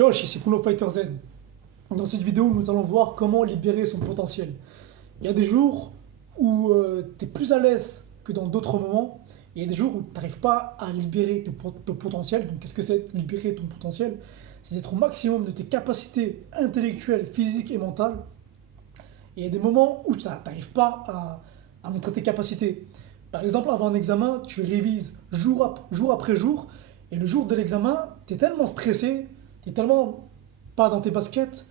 Yo, ici c'est Kuno Fighter Z. Dans cette vidéo, nous allons voir comment libérer son potentiel. Il y a des jours où tu es plus à l'aise que dans d'autres moments. Il y a des jours où tu n'arrives pas à libérer ton potentiel. Donc, qu'est-ce que c'est libérer ton potentiel? C'est d'être au maximum de tes capacités intellectuelles, physiques et mentales. Et il y a des moments où tu n'arrives pas à montrer tes capacités. Par exemple, avant un examen, tu révises jour après jour. Et le jour de l'examen, tu es tellement stressé, tu es tellement pas dans tes baskets,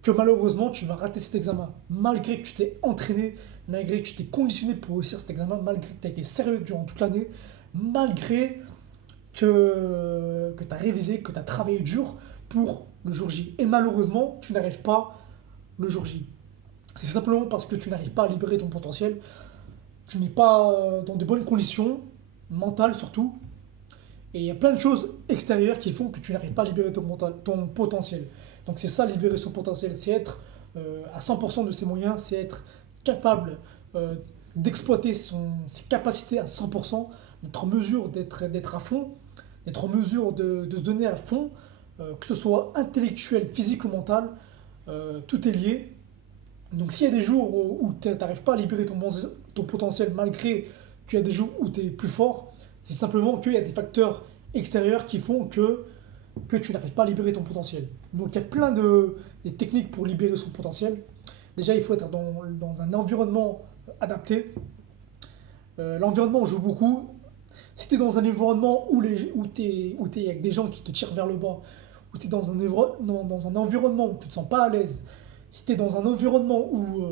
que malheureusement, tu vas rater cet examen. Malgré que tu t'es entraîné, malgré que tu t'es conditionné pour réussir cet examen, malgré que tu as été sérieux durant toute l'année, malgré que tu as révisé, que tu as travaillé dur pour le jour J. Et malheureusement, tu n'arrives pas le jour J. C'est simplement parce que tu n'arrives pas à libérer ton potentiel, tu n'es pas dans de bonnes conditions, mentales surtout, et il y a plein de choses extérieures qui font que tu n'arrives pas à libérer ton potentiel. Donc c'est ça, libérer son potentiel, c'est être à 100% de ses moyens, c'est être capable d'exploiter ses capacités à 100%, d'être en mesure d'être à fond, d'être en mesure de se donner à fond, que ce soit intellectuel, physique ou mental, tout est lié. Donc s'il y a des jours où tu n'arrives pas à libérer ton potentiel malgré qu'il y a des jours où tu es plus fort, c'est simplement qu'il y a des facteurs extérieurs qui font que tu n'arrives pas à libérer ton potentiel. Donc il y a plein de techniques pour libérer son potentiel. Déjà, il faut être dans un environnement adapté. L'environnement joue beaucoup. Si tu es dans un environnement où tu es avec des gens qui te tirent vers le bas, où tu es dans un environnement où tu ne te sens pas à l'aise, si tu es dans un environnement où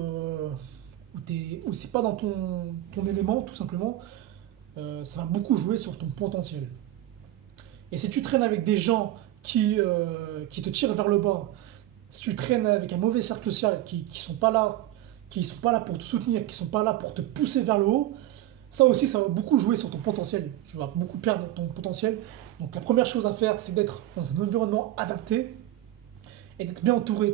c'est pas dans ton élément, tout simplement, ça va beaucoup jouer sur ton potentiel. Et si tu traînes avec des gens qui te tirent vers le bas, si tu traînes avec un mauvais cercle social qui sont pas là pour te soutenir, qui sont pas là pour te pousser vers le haut, ça aussi, ça va beaucoup jouer sur ton potentiel. Tu vas beaucoup perdre ton potentiel. Donc la première chose à faire, c'est d'être dans un environnement adapté et d'être bien entouré,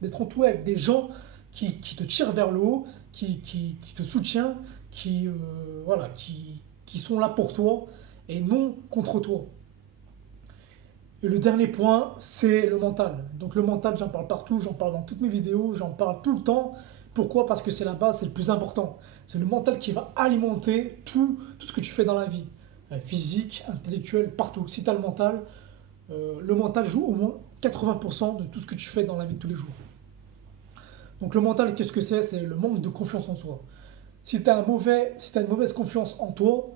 d'être entouré avec des gens qui te tirent vers le haut, qui te soutiennent, voilà, qui sont là pour toi et non contre toi. Et le dernier point, c'est le mental. Donc le mental, j'en parle partout, j'en parle dans toutes mes vidéos, j'en parle tout le temps. Pourquoi? Parce que c'est la base, c'est le plus important. C'est le mental qui va alimenter tout ce que tu fais dans la vie. Physique, intellectuel, partout. Si tu as le mental joue au moins 80% de tout ce que tu fais dans la vie de tous les jours. Donc le mental, qu'est-ce que c'est? C'est le manque de confiance en soi. Si tu as une mauvaise confiance en toi,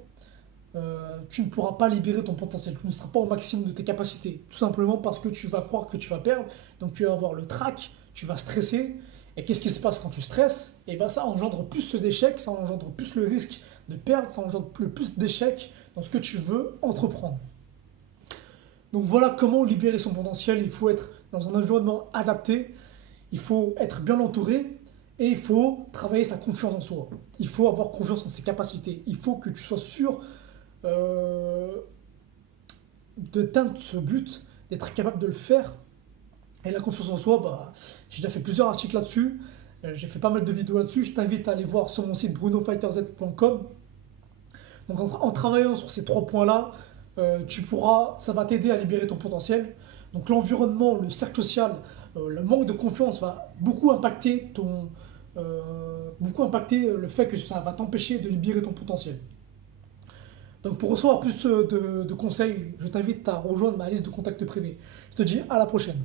tu ne pourras pas libérer ton potentiel, tu ne seras pas au maximum de tes capacités, tout simplement parce que tu vas croire que tu vas perdre, donc tu vas avoir le trac, tu vas stresser, et qu'est-ce qui se passe quand tu stresses? Et bien ça engendre plus d'échecs, ça engendre plus le risque de perdre, ça engendre plus d'échecs dans ce que tu veux entreprendre. Donc voilà comment libérer son potentiel. Il faut être dans un environnement adapté, il faut être bien entouré, et il faut travailler sa confiance en soi. Il faut avoir confiance en ses capacités, il faut que tu sois sûr d'atteindre ce but, d'être capable de le faire. Et la confiance en soi, bah, j'ai déjà fait plusieurs articles là-dessus, j'ai fait pas mal de vidéos là-dessus. Je t'invite à aller voir sur mon site brunofighterzz.com. Donc en travaillant sur ces trois points-là, ça va t'aider à libérer ton potentiel. Donc l'environnement, le cercle social, le manque de confiance va beaucoup impacter le fait que ça va t'empêcher de libérer ton potentiel. Donc pour recevoir plus de conseils, je t'invite à rejoindre ma liste de contacts privés. Je te dis à la prochaine.